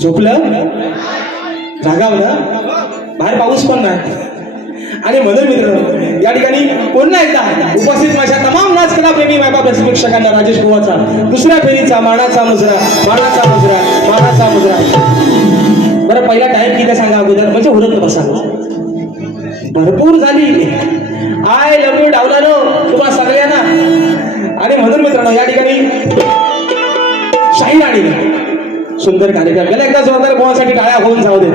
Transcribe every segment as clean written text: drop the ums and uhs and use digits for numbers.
झोपलं जागावलं बाहेर पाऊस पण नाही. आणि म्हणून मित्रांनो या ठिकाणी पुन्हा एकदा उपस्थित माझ्या तमाम नाचकला प्रेमी मायबाप प्रेक्षकांना राजेश गोवाचा दुसऱ्या फेरीचा मानाचा मुजरा मानाचा मुजरा मानाचा मुजरा. बरं पहिला टाइम किती सांगा अगोदर म्हणजे उरत बसा. भरपूर झाली. आय लव्ह यू डावलानो तुम्हा सगळ्यांना. आणि म्हणून मित्रांनो या ठिकाणी शाहीर आणि सुंदर कार्यक्रम गेला एकदा जोरदार गोवासाठी टाळ्या होऊन जाऊ दे.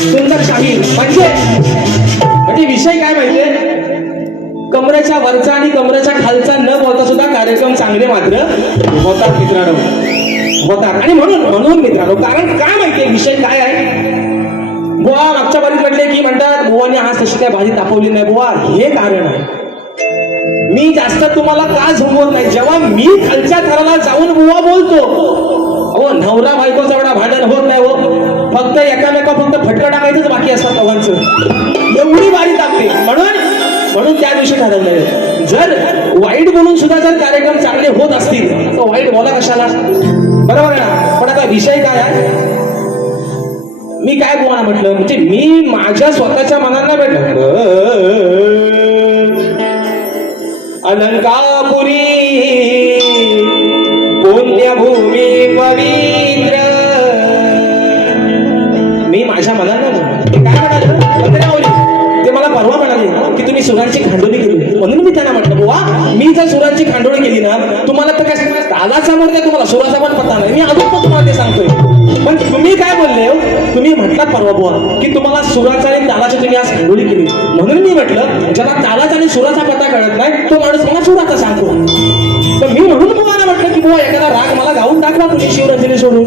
सुंदर शाहीर म्हणजे विषय काय माहितीये कमरेच्या वरचा आणि कमरेच्या खालचा न बोलता सुद्धा कार्यक्रम चांगले मात्र होतात मित्रांनो होतात. आणि म्हणून मित्रांनो कारण काय माहितीये विषय काय आहे. बुवा मागच्या बारीत म्हटले की म्हणतात बुवाने आज तशी काय भाजी तापवली नाही बुवा हे कारण आहे. मी जास्त तुम्हाला का झोंबवत नाही जेव्हा मी खालच्या थराला जाऊन बुवा बोलतो अहो नवरा बायकोचा एवढा भांडण होत नाही हो. फक्त एकामेका फक्त फटका टाकायचंच बाकी असतात दोघांचं एवढी बारी टाकते. म्हणून त्या दिवशी ठरवलंय जर वाईट बोलून सुद्धा जर कार्यक्रम चांगले होत असतील तर वाईट बोला कशाला बरोबर आहे ना. पण आता विषय काय आहे मी काय बोला म्हटलं म्हणजे मी माझ्या स्वतःच्या मनाला भेटलं अलंकापुरी पुण्यभूमी पवित्र मी माझ्या मनाला ते काय म्हणाले ते मला परवा म्हणाले की तुम्ही सुरांची खांडोळी केली. म्हणून मी त्यांना म्हटलं बुवा मी जर सुरांची खांडोळी केली ना तुम्हाला तर काय तालाचा मोठ्या तुम्हाला सुराचा पण पत्ता नाही. मी अजून पण तुम्हाला ते सांगतोय. पण तुम्ही काय बोलले तुम्ही म्हटलात परवा बुवा की तुम्हाला सुराचा आणि तालाची तुम्ही आज खांडोळी केली. म्हणून मी म्हटलं ज्याला तालाचा आणि सुराचा पत्ता कळत नाही तो माणूस मला सुराचा सांगतो. तर मी म्हणून तुम्हाला म्हटलं की बुवा एखादा राग मला गाऊन दाखवा तुम्ही शिवरंजनी सोडून.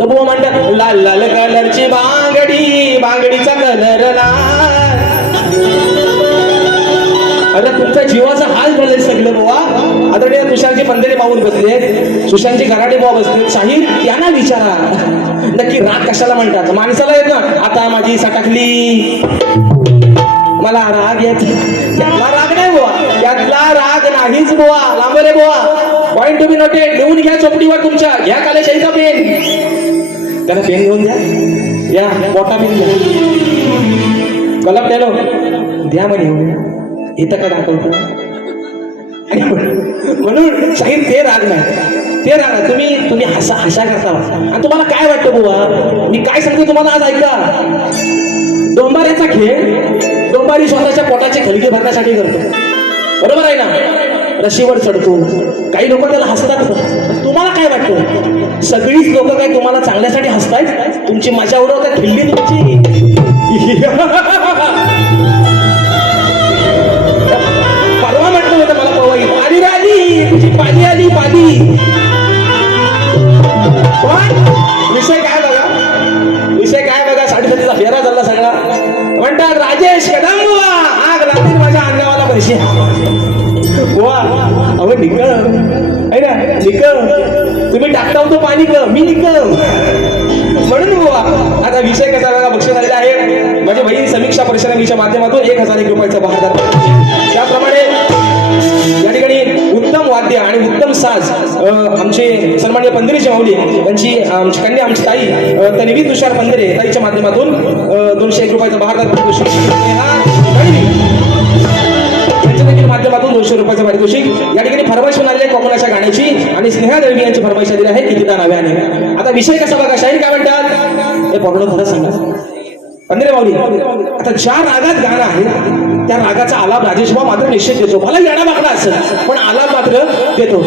तर बुवा म्हणतात लाल लाल कलरची बांगडीचा कलर लाल. अरे तुमच्या जीवाचा हाल झाले सगळे बुवा. आता तुषारचे पंधरे मावून बसले सुशांतचे घराडे बुवा बसले. शाहीर त्यांना विचारा नक्की राग कशाला म्हणतात. माणसाला येत ना आता माझी सटकली मला राग येत त्यातला राग नाही बुवा त्यातला राग नाहीच बुवा. लांब रे बुवा पॉइंट टू बी नोटेड. लिहून घ्या चोपडीवर तुमच्या घ्या कालेशाहीचा पेन त्याला पेन घेऊन द्या या मोठा पेन द्या कलम द्यालो द्या म्हणे इथं काय दाखवतो. म्हणून शाहीर ते राग नाही ते राग नाही. तुम्ही हसा करता आणि तुम्हाला काय वाटतं बुवा मी काय सांगतो तुम्हाला आज ऐका. डोंबाऱ्याचा खेळ डोंबारी स्वतःच्या पोटाचे खलगे भरण्यासाठी करतो बरोबर आहे ना. रशीवर चढतो काही लोक त्याला हसतात. तुम्हाला काय वाटतं सगळीच लोक काय तुम्हाला चांगल्यासाठी हसतायत तुमची मजा उडवतात खिल्ली तुमची. परवा म्हटलं होतं मला पवाई आली आली तुझी पाली आली पाली. विषय काय बघा 7:30चा फेरा झाला सगळा. म्हणतात राजेश कदम बुवा आग लागतील माझ्या अंगावाला पैसे बुवा अहो निकळ आहे ना निकळ तुम्ही टाकता होतो पाणी क मी निकळ म्हणून बुवा. आता विषय कसा बघा बक्षीस झालेला आहे माझ्या बहीण समीक्षा परिश्रमीच्या माध्यमातून 1001 रुपयाचा बहादर. त्याप्रमाणे या ठिकाणी उत्तम वाद्य आणि उत्तम साज आमचे सन्माननीय पंधरेची माऊली यांची आमची कन्या आमची ताई तन्वी तुषार पंधरे ताईच्या माध्यमातून 201 रुपयाचा बहादर त्यांच्या माध्यमातून 200 रुपयाचं पारितोषिक. या ठिकाणी फरमाईश आलेली आहे कोकणाच्या गाण्याची आणि स्नेहा देवी यांची फरमाईश आलेली आहे कितीदा नव्याने. आता विषय कसा बघा शाहीर काय म्हणतात हे पकडून खरं सांगा पंधरे माऊली. आता ज्या रागात गाणं आहे त्या रागाचा आलाप राजेशभाऊ मात्र निश्चित देतो. मला येणा मागला असेल पण आलाप मात्र देतो.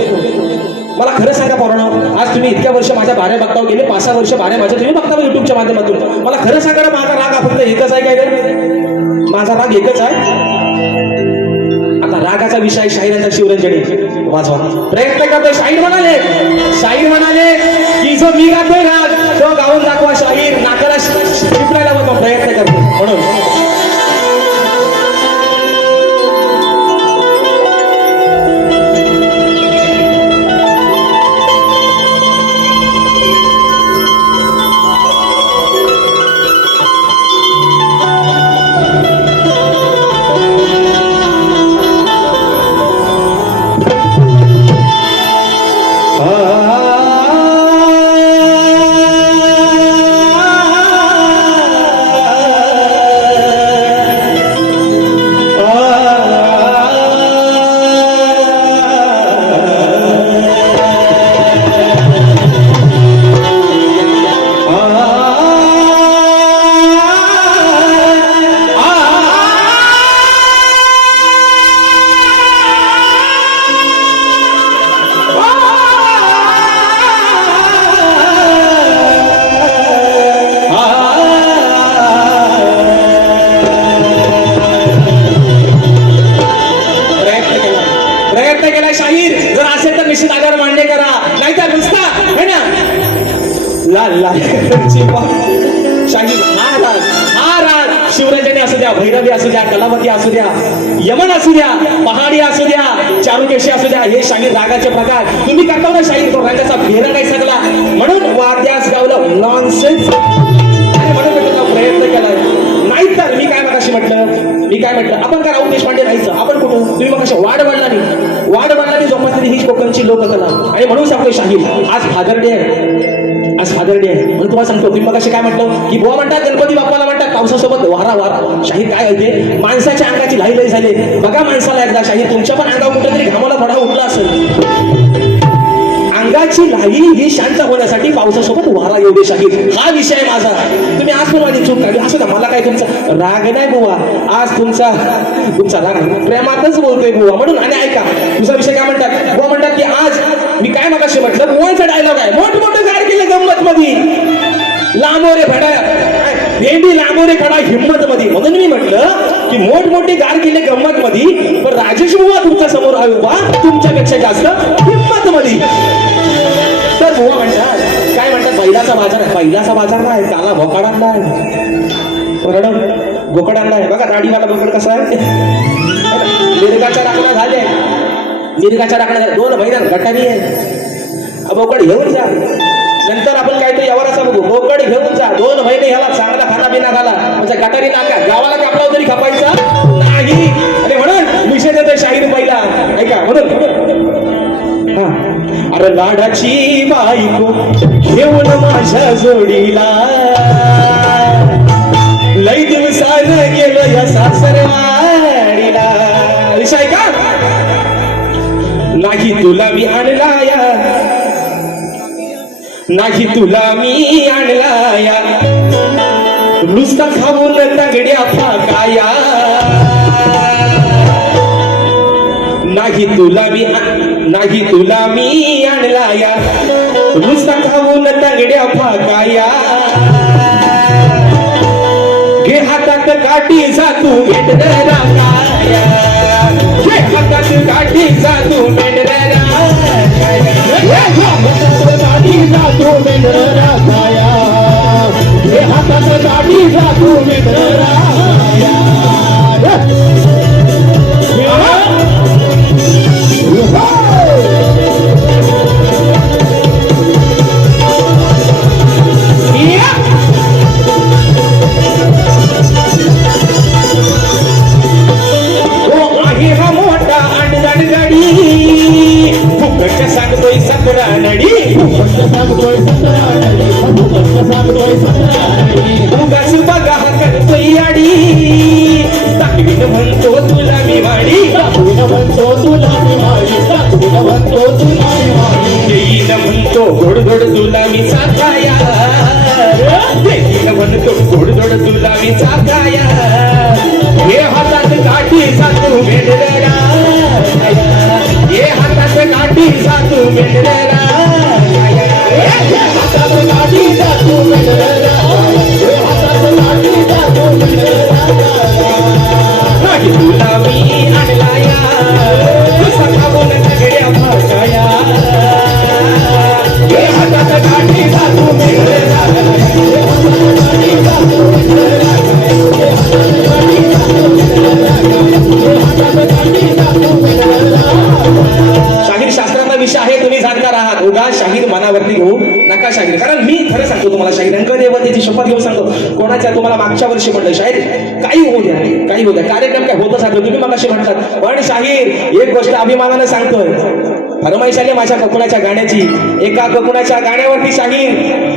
मला खरं सांगा पोरांनो आज तुम्ही इतक्या वर्ष माझ्या बाऱ्या बघताव गेले 5-6 वर्ष बाऱ्या माझ्या तुम्ही बघता युट्यूबच्या माध्यमातून. मला खरं सांगा माझा राग हा फक्त एकच आहे काय रे माझा राग एकच आहे. आता रागाचा विषय शाहिरांचा शिवरंजनी वाचवा प्रयत्न करतोय. शाहीर म्हणाले की जो मी गातोय राग तो गाऊन दाखवा. शाहीर नाकाला शिपडायला बघा प्रयत्न करतो म्हणून लाल लाल कलरची शाही हा राग शिवरंजनी असू द्या, भैरवी असू द्या, कलावती असू द्या, यमन असू द्या, पहाडी असू द्या, चारुकेशी असू द्या, हे शाहीर रागाचे प्रकार तुम्ही करता ना. शाहीर तो रागाचा फेरा काय सगळा म्हणून वाद्यास गावलं नॉनसेन्स. आणि म्हणून म्हटलं प्रयत्न केलाय. नाही तर मी काय मगाशी म्हटलं आपण काय राऊत देशपांडे राहायचं. आपण कुठं तुम्ही मग कशा वाढ वाढलानी जोपासलेली ही कोकणची लोककला. आणि म्हणून सांगतो शाहीर आज फादर डे आहे म्हणून तुम्हाला सांगतो. तुम्ही मग काय म्हटलं की बुवा म्हणतात गणपती बाप्पाला म्हणतात पावसासोबत वारा. शाहीर काय होते माणसाच्या अंगाची लई झाली. बघा माणसाला एकदा शाहीर तुमच्या पण अंगावर कुठेतरी घामाला थोडा उठला असेल. अंगाची लाई ही शांत होण्यासाठी पावसासोबत वारा येऊ दे शाहीर. हा विषय माझा. तुम्ही आज पण माझी चूक काढली असू द्या. मला काय तुमचा राग नाही बुवा. आज तुमचा राग प्रेमातच बोलतोय बुवा म्हणून. आणि ऐका दुसरा विषय काय म्हणतात बुवा म्हणतात की आज मी काय मगाशी म्हटलं बुवांचा डायलॉग आहे. मोठमोठं गाड केलं गंमत मध्ये लांबोरे फडा भेंडी लांबोरे फडा हिंमत मध्ये. म्हणून मी म्हटलं की मोठमोठे गार केले गंमत मध्ये पण राजेश बुवा तुमच्या समोर आहे बुवा तुमच्यापेक्षा जास्त हिंमत मध्ये. तर बुवा म्हणतात काय म्हणतात बैलाचा बाजार नाही काला भोकाडातला आहे. गोकडांना आहे बघा दाढीवाला बोकड कसा आहे. मिरगाच्या राखण्या झाल्या 2 महिन्यात गटारी आहे. बोकड घेऊन जा नंतर आपण काहीतरी यावराचा बघू. बोकड घेऊन जा 2 महिने ह्याला चांगला खाना पिना घाला म्हणजे गटारी नाका गावाला कापला तरी खपायचा नाही. आणि म्हणून विषय देतोय शाहीर पहिला ऐका म्हणून हा. अरे लाडाची बायको घेऊन माझ्या जोडीला लई दिवसानं गेलो या सासरवाडीला. विषय का नाही तुला मी आणला या नुसता खाऊन तगड्या फाकाया. नाही तुला मी आणला या नुसता खाऊन तगड्या फाकाया. घे हातात काठी जातू मेंढरा काया. घे हातात काठी जातू मेंढरा काठी जातू मेंढरा काया. घे हातात काठी जातू मेंढरा काया. सांगतोय सतरा नडी उगाच बघा करतोय आडी दाखवीन म्हणतो तुला मी वाडी. देईन म्हणतो गोडधोड तुला मी चाकाया. देईन म्हणतो गोडधोड तुला मी चाकाया. हे हातात काठी जातो मेंढरा हे हातात काठी जातो मेंढरा हातात काठी जातो मेंढरा हातात काठी जातो मेंढरा. नाही तुला मी आणला या सखा बोल सगळ्या भाषाया. हे हातात काठी जातो मेंढरा काठी जातो मेंढरा शाहीर शास्त्राचा विषय आहे. तुम्ही जाणकार आहात. उगा शाहीर मनावरती घेऊ नका शाहीर. कारण मी खरं सांगतो तुम्हाला शाहीर अंकदेवतेची शपथ घेऊन सांगतो. कोणाच्या तुम्हाला मागच्या वर्षी म्हटलं शाहीर काही होऊ द्या कार्यक्रम काय होतच आहे तुम्ही मग असे म्हणतात. पण शाहीर एक गोष्ट अभिमानानं सांगतोय. फरमाईश आली माझ्या कोकणाच्या गाण्याची. एका कोकणाच्या गाण्यावरती शाहीर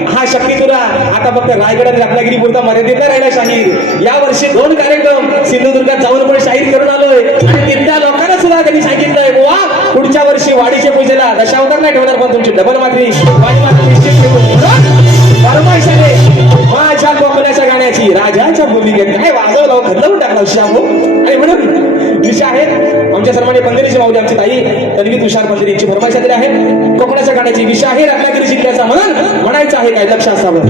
हा शक्ती तुला आता फक्त रायगड आणि रत्नागिरी पुरता मर्यादित नाही राहिला शाहीर. या वर्षी 2 कार्यक्रम सिंधुदुर्गात जाऊन पण शाहीर करून आलोय. आणि तिथल्या लोकांना सुद्धा त्यांनी सांगितलंय बुवा पुढच्या वर्षी वाडीच्या पूजेला दशावतार नाही ठेवणार पण तुमची डबल मात्री माझी मात्र निश्चित ठेवून फरमाईश आले माझ्या कोकणाच्या गाण्याची राजाच्या भूमिकेत काय वाजवलं खतलवून टाकला शामू. आणि म्हणून विषय आहेत आमच्या सर्वांनी पंढरीची माऊली आमची ताई तन्वी तुषार पंढरीची फरमाईश आलेली आहे. कोकणाच्या गाण्याची विषय आहे रत्नागिरी जिल्ह्याचा म्हणून म्हणायचं आहे काय लक्ष असावं.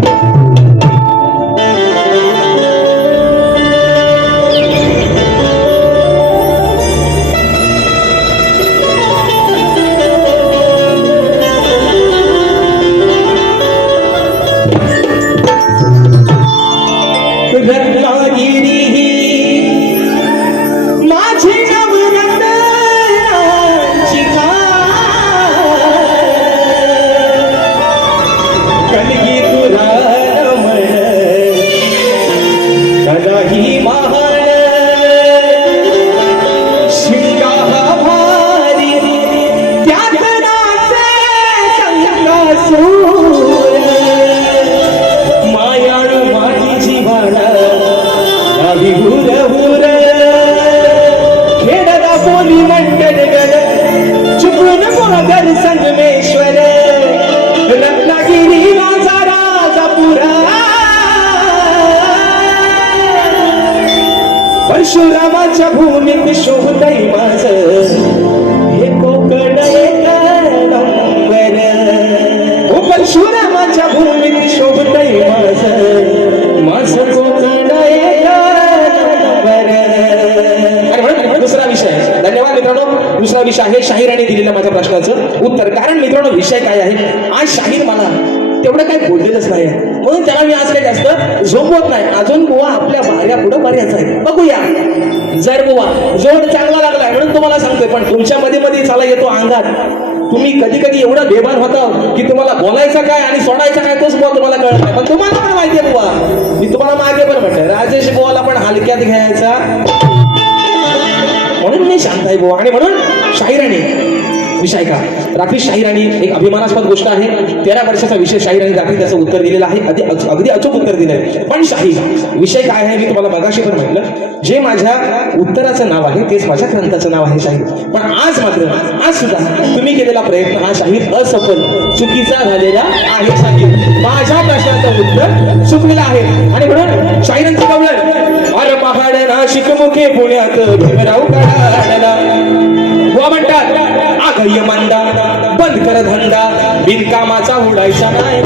परशुरामाच्या भूमीत शोभतय माझ हे कोकण एक नंबर. ओ परशुरामाच्या भूमीत शोभतय माझ कोकण एक नंबर. आणि म्हणून दुसरा विषय, धन्यवाद मित्रांनो. दुसरा विषय आहे शाहिराने दिलेल्या माझ्या प्रश्नाचं उत्तर. कारण मित्रांनो विषय काय आहे, आज शाहीर मला तेवढं काही बोललेलंच नाही म्हणून त्याला मी आज काही जास्त झोपवत नाही. अजून बुवा आपल्या भाऱ्या पुढे बऱ्याच आहे, बघूया. जर बुवा जोड चांगला लागलाय म्हणून तुम्हाला सांगतोय, पण तुमच्या मध्ये मध्ये चाला येतो अंगात. तुम्ही कधी कधी एवढं बेभान होता की तुम्हाला बोलायचं काय आणि सोडायचं काय तोच बुवा तुम्हाला कळत नाही. पण तुम्हाला पण माहिती आहे बुवा, मी तुम्हाला मागे पण म्हटलं राजेश बुवाला पण हलक्यात घ्यायचा म्हणून मी शांत आहे बुवा. आणि म्हणून शाहिराने विषय का रात्री शाहिराने एक अभिमानास्पद गोष्ट आहे. 13 वर्षाचा विषय शाहिराने रात्री त्याचं उत्तर दिलेलं आहे, अगदी अचूक उत्तर दिलंय. पण शाहीर विषय काय आहे मी तुम्हाला मगाशी पण म्हटलं, जे माझ्या उत्तराचं नाव आहे तेच माझ्या ग्रंथाचं नाव आहे शाहीर. पण आज मात्र आज सुद्धा तुम्ही केलेला प्रयत्न हा शाहीर असफल चुकीचा झालेला आहे. शाहीर माझ्या प्रश्नाचं उत्तर चुकलेलं आहे. आणि म्हणून शाहिरांचं कवलं अरे पहाड नाशिक मुखे पुण्यात भीमराव काढला वा म्हणतात आगय मंदा बंद कर धंदा बिनकामाचा उडायचा नाही.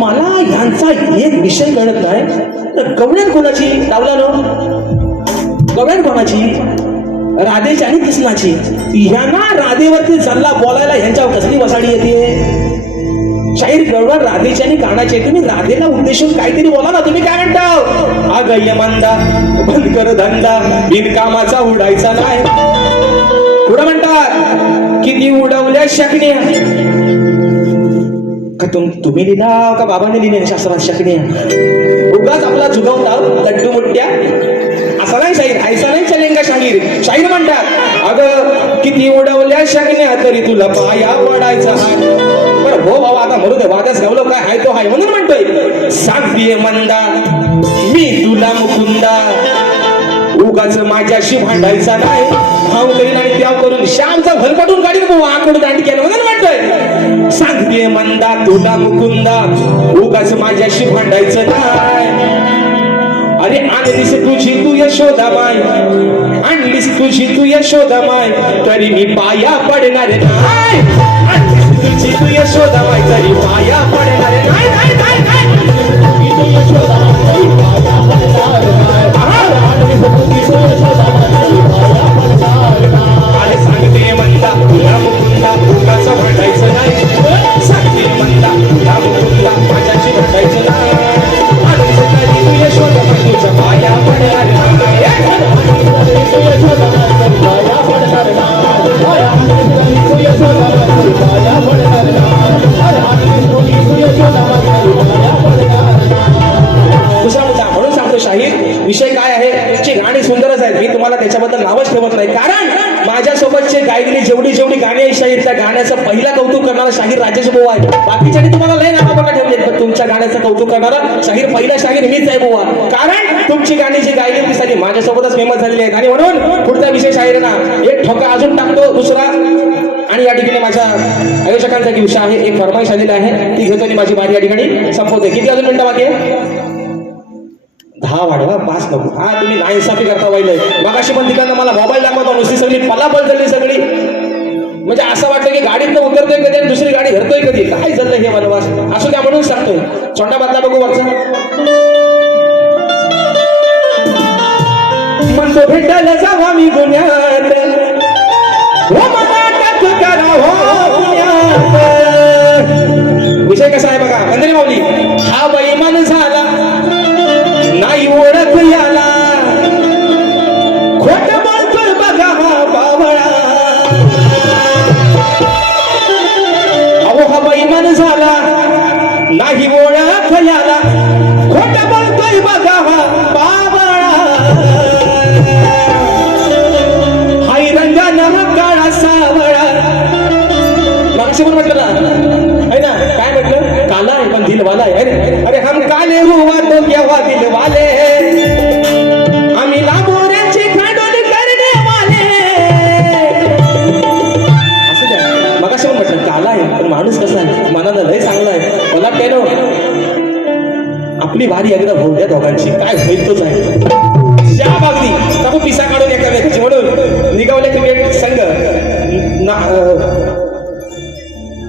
मला ह्यांचा एक विषय कळत नाही, गवळण कोणाची लावला नो गवळण कोणाची, राधेची आणि कृष्णाची. ह्यांना राधेवरती चालला बोलायला ह्यांच्यावर कसली वसाडी येते. शाहीर गवळण राधेची आणि कानाची. तुम्ही राधेला उद्देशून काहीतरी बोला ना. तुम्ही काय म्हणता आगय मंदा बंद कर धंदा बिनकामाचा उडायचा नाही. पुढं म्हणतात किती उडवल्या शकण्या का तुम्ही लिहिला का बाबांनी लिहिले शास्त्रात शकण्या. उगाच आपला जुगवता लड्डू मुट्ट्या असा नाही शाहीर, ऐसा नाही चलेंगा शाहीर. शाहीर म्हणतात अगं किती उडवल्या शकण्या तरी तुला पाया पडायचा हाय. बरं हो बाबा आता म्हणू दे, वाद्यास गावलो काय हाय तो हाय म्हणून म्हणतोय सांगतीये मंदा मी तुला मुकुंदा उगाच माझ्याशी भांडायचा नाही. भाव करीन आणि त्याव करून श्यामचा भलपटून काढीन बुवा आकडून दांडी केलं म्हणून म्हणतोय सांगते मंदा तुला मुकुंदा उगाच माझ्याशी भांडायचं नाही. अरे आणलीस तुझी तू यशोदा माय आणलीस तुझी तू यशोदा माय तरी मी पाया पडणार नाही. आणलीस तुझी तू यशोदा माय तरी पाया पडणार नाही. अरे सांगते म्हणता तुला मुकुंदा उगाच भांडायचं नाही. सांगते म्हणता तुला मुकुंदा माझ्याशी भांडायचं नाही. आणि तरी तू यशोदा माय तुझ्या पाया पडणार नाही. म्हणून सांगतो शाहीर विषय काय आहे. त्याची गाणी सुंदरच आहेत, मी तुम्हाला त्याच्याबद्दल नावच ठेवत नाही. कारण माझ्यासोबतचे गायलेली जेवढी गाणी आहे शाहीर त्या गाण्याचं पहिला कौतुक करणारा शाहीर राजेश बुवा आहे. बाकीच्यानी तुम्हाला लय नाव बघा ठेवले, पण तुमच्या गाण्याचं कौतुक करणारा शाहीर पहिला शाहीर मीच आहे बुवा. कारण तुमची गाणी जी गायली ती सगळी माझ्यासोबतच फेमस झालेली आहेत. आणि म्हणून पुढचा विषय शाहीर ना एक ठोका अजून टाकतो दुसरा. आणि या ठिकाणी माझ्या आयोजकांचा विषय आहे, एक फरमाईश आलेली आहे ती घेतो आणि माझी बारी या ठिकाणी संपवते. किती अजून मिनिटं बाकी आहे? 10 वाढवा 5 नको. हा तुम्ही नाइंसाफी करता वाईलय. मग अशी पण तिकडनं मला मोबाईल दाखवता नुसती सगळी पलापल झाली सगळी. म्हणजे असं वाटतं की गाडीतनं उतरतोय कधी आणि दुसरी गाडी धरतोय कधी. काय झालं हे वनवास असू द्या म्हणून सांगतोय. छोटा बातला बघू वरचा. म्हणतो भेटायला जावा मी गुन्ह्यात विषय कसा आहे बघा. मंदिरी माऊली हा बैमान झाला नाही ओळख याला खोट बोलतोय बघा हा बावळा. अहो हा बैमान झाला नाही ओळख याला खोट बोलतोय बघा हा बावळा. हाय रंगानं काळा सावळा. मागशी पण म्हटलं ना है ना, काय म्हटलं काला आहे पण दिलवाला आहे. अरे हम काले हुआ तो क्या हुआ दिलवाले आम्ही लांबोऱ्यांची खांडोली करणे वाले. असं काय मगाशी पण म्हटलं काला आहे पण माणूस कसा आहे मनाला लय चांगला आहे. मला काय नो आपली वारी एकदा भाऊ द्या दोघांची काय होईल तोच आहे. बागदी टाकू पिसा काढून एका व्यक्तीची म्हणून निघावले क्रिकेट संघ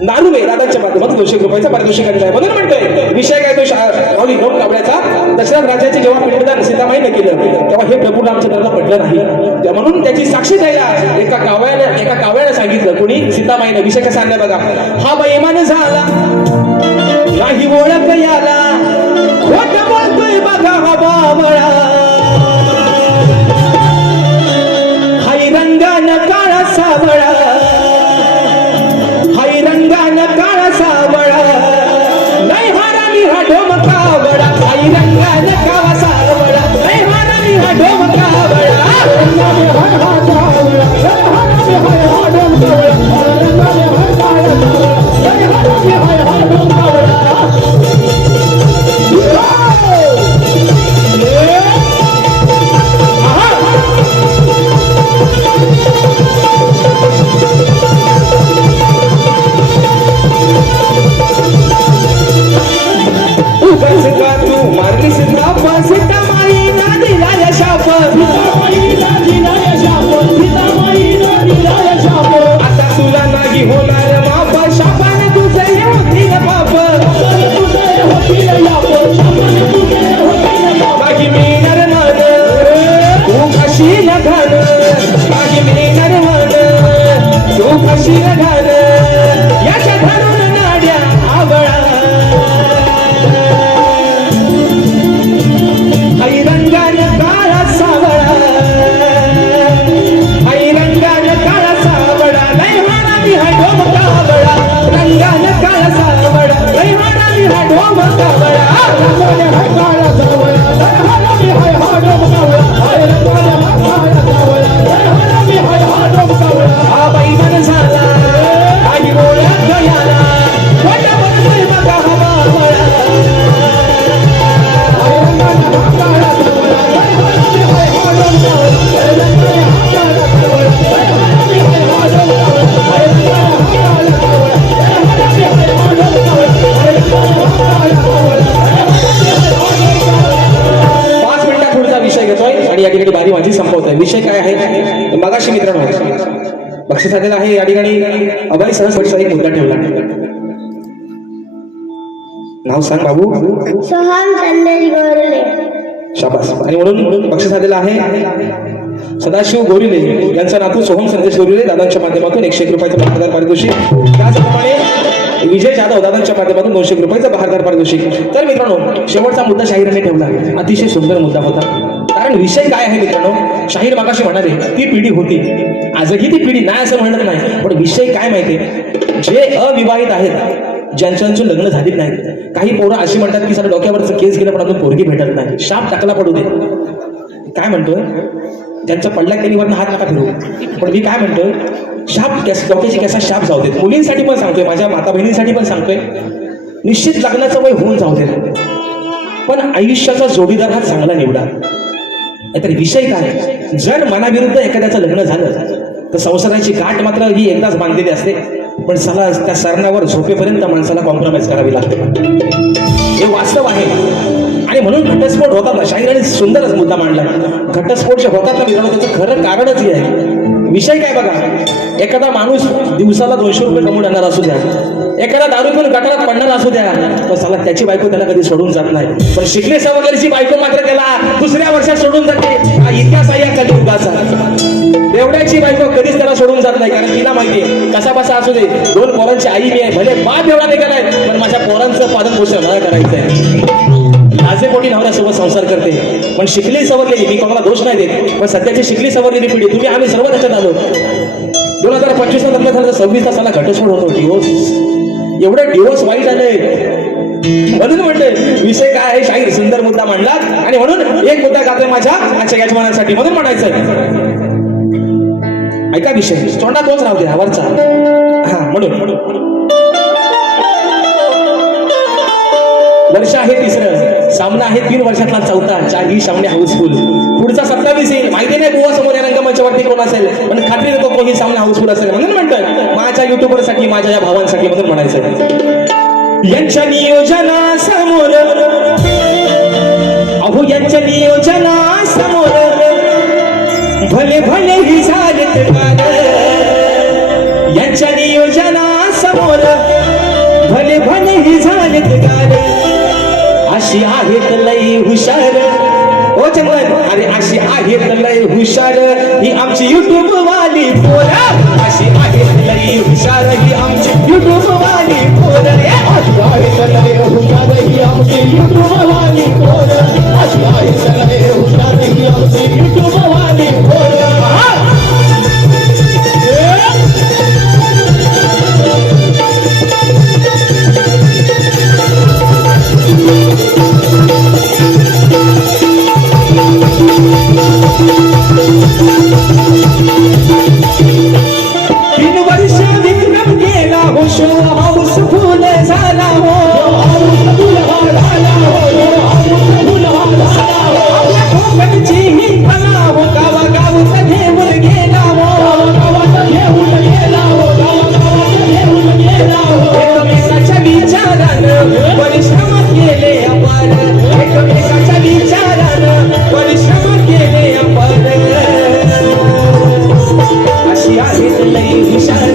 नारुवे दादांच्या माध्यमातून 200 रुपयाचा पारितोषिक आहे म्हणून म्हणतोय विषय काय तो राहुली नोट कावळ्याचा दशरथ राजाचे जेव्हा पिंडदान सीतामाईने केलं तेव्हा हे प्रभू रामचंद्राला पडलं नाही म्हणून त्याची साक्षी द्यायला एका कावळ्याने सांगितलं कोणी सीतामाईने विषय कसा आणला बघा हा बेईमान झाला नाही ओळख याला खोट बोलतोय बघा हा बावळा हाय रंगान काळा सावळा हाय रंगान काळा सावळा नाही हारामी हा ढोम कावळा हाय रंगान काळा सावळा नाही हारामी हा ढोम कावळा रंगाने हाय हा सावळा हारामी हाय हा ढोम कावळा रंगाने हाय काळा सावळा नाही हारामी हाय हा ढोम कावळा तू मारलीस धाप सीतामाई ना दिला शाप आता तुला नाही होणार माप शापाने तुझे होतील बाप बाकी मिळणार मन तू कशी न घाल बाकी मिळणार मन तू कशी न घाल याच्या धरून नाड्या आवळा हाय रंगान काळा सावळा हाय रंगान काळा सावळा नाही हारामी हा ढोम कावळा रंगान काळा सावळा नाही हारामी हा ढोम कावळा रंगान हाय काळा सावळा नाही हारामी हाय हा ढोम कावळा हाय रंगान हाय काळा सावळा नाही हारामी हाय हा ढोम कावळा हा बेईमान झाला काही ओळख याला खोट बोलतोय बघा हा बावळा हाय रंगान हा काळा सावळा नाही हारामी हाय हा ढोम कावळा रंगान हा काळा सावळा नाही हारामी हाय हा ढोम कावळा हाय रंगान हा काळा सावळा नाही हारामी हाय हा ढोम कावळा हाय रंगान हा काळा सावळा नाही हारामी हाय हा ढोम कावळा 5 मिनिटात पुढचा विषय घेतोय आणि या ठिकाणी बारी माझी संपवतोय विषय काय आहे मगाशी मित्रांनो बक्षीस आलेला आहे या ठिकाणी अभय सहज एक मुद्दा ठेवला नाव सांग बाबू सोहम संदेश गोरले शाबास आणि म्हणून बक्षीस आलेला आहे सदाशिव गोरिले यांचा नातू सोहम संदेश गोरिले दादांच्या माध्यमातून 101 रुपयाचं बहारदार पारितोषिक त्याचप्रमाणे विजय जाधव दादांच्या माध्यमातून 200 रुपयाचं बहारदार पारितोषिक तर मित्रांनो शेवटचा मुद्दा शाहीराने ठेवला अतिशय सुंदर मुद्दा होता कारण विषय काय आहे मित्रांनो शाहीर मागाशी म्हणाले ती पिढी होती आजही ती पिढी नाही असं म्हणत नाही पण विषय काय माहितीये जे अविवाहित आहेत ज्यांच्याचं लग्न झालीच नाहीत काही पोरं अशी म्हणतात की सर डोक्यावरचं केस गेलं पण अजून पोरगी भेटत नाही शाप टाकला पडू दे काय म्हणतोय ज्यांच्या पडल्या त्यांनी वरनं हात नका फिरू पण मी काय म्हणतोय डोक्याची केसा शाप जाऊ देत मुलींसाठी पण सांगतोय माझ्या माता बहिणींसाठी पण सांगतोय निश्चित लग्नाचं वय होऊन जाऊ देत पण आयुष्याचा जोडीदार हा चांगला निवडा तर विषय काय जर मनाविरुद्ध एखाद्याचं लग्न झालं तर संसाराची गाठ मात्र ही एकदाच बांधलेली असते पण चला त्या सरणावर झोपेपर्यंत माणसाला कॉम्प्रोमाइज करावी लागते हे वास्तव आहे आणि म्हणून घटस्फोट होतात ना शाहीराने सुंदरच मुद्दा मांडला घटस्फोट जे होतात ना मित्रांनो त्याचं खरं कारणच हे आहे विषय काय बघा एखादा माणूस दिवसाला 200 रुपये कमवून आणणार असू द्या एखादा दारू पिऊन गटारात पडणार असू द्या तर चला त्याची बायको त्याला कधी सोडून जात नाही पण शिकले सवरलेली बायको मात्र त्याला दुसऱ्या वर्षात सोडून जाते हा इतिहास आहे या कलियुगाचा बेवड्याची बायको कधीच त्याला सोडून जात नाही कारण तिला माहितीये कसा बसा असू दे 2 पोरांची आई मी आहे भले बाप एवढा निघालाय पण माझ्या पोरांचं पालन पोषण मला करायचं आहे माझे पोटी नवऱ्यासोबत संसार करते पण शिकली सवरलेली मी कोणाला दोष नाही देत पण सध्याची शिकली सवरलेली पिढी तुम्ही आम्ही सर्व त्याच्यात आलो 2025 ला लग्न झालं 26 तासाला घटस्फोट होतो डिवोर्स एवढे डिवोर्स वाईट आले म्हणून म्हणते विषय काय आहे शाहीर सुंदर मुद्दा मांडला आणि म्हणून एक मुद्दा गातोय माझ्या आजच्या यजमानांसाठी म्हणून म्हणायचं ऐका विषय तोंडा तोच राहू दे आवरचा हा म्हणून वर्ष आहे 3रं सामना आहे 3 वर्षातला 4था 4ही सामने हाऊसफुल पुढचा 27 येईल माहिती नाही गोवा समोर या रंगमंचावरती कोण असेल पण खात्री नको कोणी सामना हाऊसफुल असेल म्हणून म्हणतोय माझ्या युट्यूबरसाठी माझ्या या भावांसाठी म्हणून म्हणायचं यांच्या नियोजनासमोर अहो यांच्या नियोजनासमोर भले भले ही झालेत गार यांच्या नियोजना समोर भले भले ही झालेत गार अशी आहेत लई हुशार ओ चंदन अरे अशी आहेत लई हुशार ही आमची युट्यूब वाली पोरा अशी आहेत लई हुशार ही आमची युट्यूब वाली पोरा अशी आहेत लई हुशार ही आमची युट्यूब वाली पोरा अशी आहेत लई हुशार ही आमची युट्यूब वाली पोरा तीन वर्ष विक्रम गेला हो शो हाऊस फुल झाला हो आपल्या कोकणची ही कला हो गावागाव घेऊन गेला हो एकमेकाच्या विचारानं परिश्रम केले आपण एकमेकाच्या विचारानं परिश्रम केले आपण अशी आहेत लई हुशार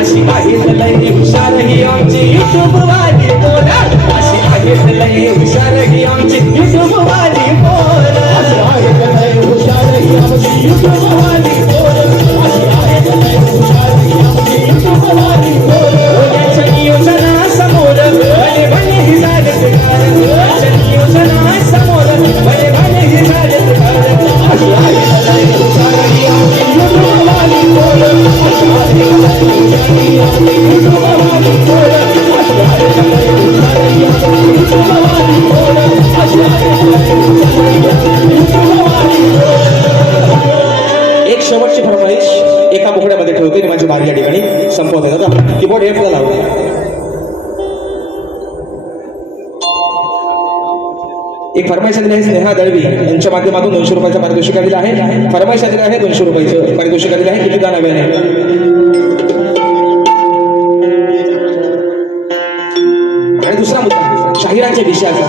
अशी आहेत लई हुशार ही आमची युट्यूब वाली पोरा अशी आहेत लई हुशार ही आमची युट्यूब वाली पोरा अशी आहेत लई हुशार ही आमची युट्यूब वाली पोरा अशी आहेत लई हुशार ही आमची युट्यूब वाली पोरा यांच्या नियोजना समोर भले भले ही झालेत गार यांच्या नियोजना समोर भले भले ही झालेत गार अशी आहेत लई हुशार ही आमची युट्यूब वाली पोरा अशी आहेत लई हुशार ही आमची युट्यूब वाली पोरा अशी आहेत लई हुशार ही आमची युट्यूब वाली पोरा अशी आहेत लई हुशार ही आमची युट्यूब वाली पोरा एक शेवटची फरमाईश एका बोकड्यामध्ये ठेवते आणि माझी बारी या ठिकाणी संपवते दादा कीबोर्ड हेडला लावते एक फरमाईश दिली आहे स्नेहा दळवी यांच्या माध्यमातून 200 रुपयाचं पारितोषिक दिलं आहे फरमाईश दिली आहे 200 रुपयाचं पारितोषिक दिलं आहे किती नव्याने आणि दुसरा मुद्दा शाहिरांच्या विषयाचा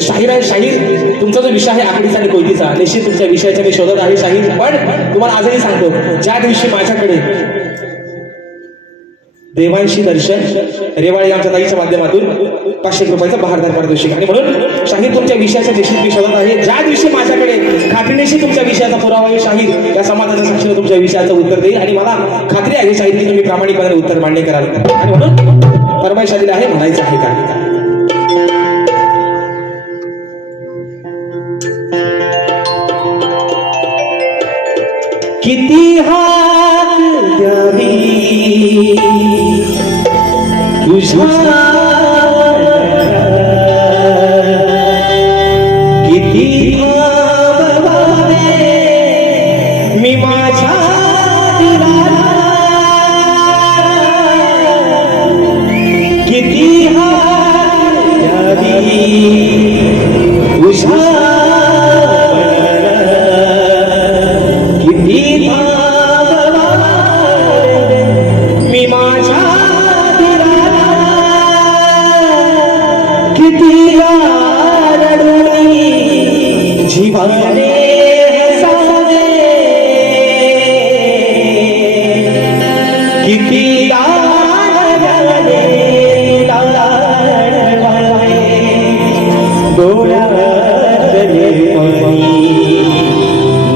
शाहीर तुमचा जो विषय आहे आकडीचा आणि कोयतीचा निश्चित तुमच्या विषयाचा मी शोधत आहे शाहीर पण तुम्हाला आजही सांगतो ज्या दिवशी माझ्याकडे देवांशी दर्शन रेवाळे आमच्या ताईच्या माध्यमातून 500 रुपयाचं बहारदार पारितोषिक आणि म्हणून शाहीर तुमच्या विषयाच्या निश्चित मी शोधत आहे ज्या दिवशी माझ्याकडे खात्रीनेशी तुमच्या विषयाचा पुरावा आहे शाहीर या समाधाना साक्षीने तुमच्या विषयाचं उत्तर देईल आणि मला खात्री आहे शाहीर की तुम्ही प्रामाणिकपणे उत्तर मान्य कराल आणि म्हणून फरमाईश दिली आहे म्हणायचं आहे का किती हात द्यावी तुझ्या किती भावावे मी माझ्या दिलाला किती हात द्यावी तुझ्या जीवाने हसावे किती लाडाने डोळ्यातले पाणी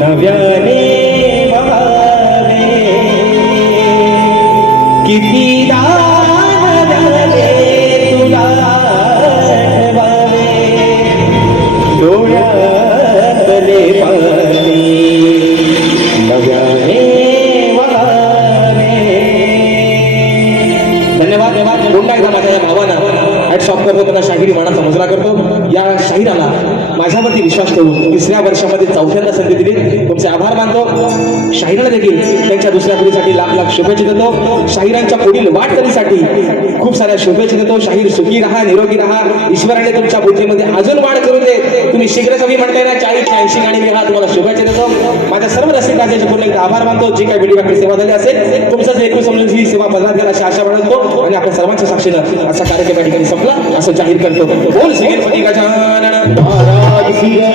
नव्याने वाहावे किती लाडाने तुला डोळ्यातले पाणी नव्याने वाहावे धन्यवाद पुन्हा एकदा माझ्या या भावांना हॅट्स ऑफ करतो त्यांना शाहिरी मानाचा मुजरा करतो या शाहिराला माझ्यावरती विश्वास ठेवून 3ऱ्या वर्षामध्ये 4थ्यांदा संधी दिली तुमचे आभार मानतो शाहिराला देखील त्यांच्या दुसऱ्या पिढीसाठी लाख लाख शुभेच्छा देतो शाहिरांच्या पुढील वाटचालीसाठी खूप साऱ्या शुभेच्छा देतो शाहीर सुखी राहा निरोगी राहा ईश्वराने तुमच्या बुद्धीमध्ये अजून वाढ करू दे तुम्ही शीघ्र कवी म्हणताय ना 40-80 गाणी लिहा तुम्हाला शुभेच्छा देतो माझ्या सर्व रसिक राजाचे पुन्हा एकदा आभार मानतो जी काही व्हिडिओ सेवा झाली असेल तुमचं एकूण समजून ही सेवा बदलात घ्या अशी आशा बाळगतो आणि आपल्या सर्वांच्या साक्षीनं असा कार्यक्रम या ठिकाणी संपला असं जाहीर करतो बोल श्री गणपती गजानन महाराज की जय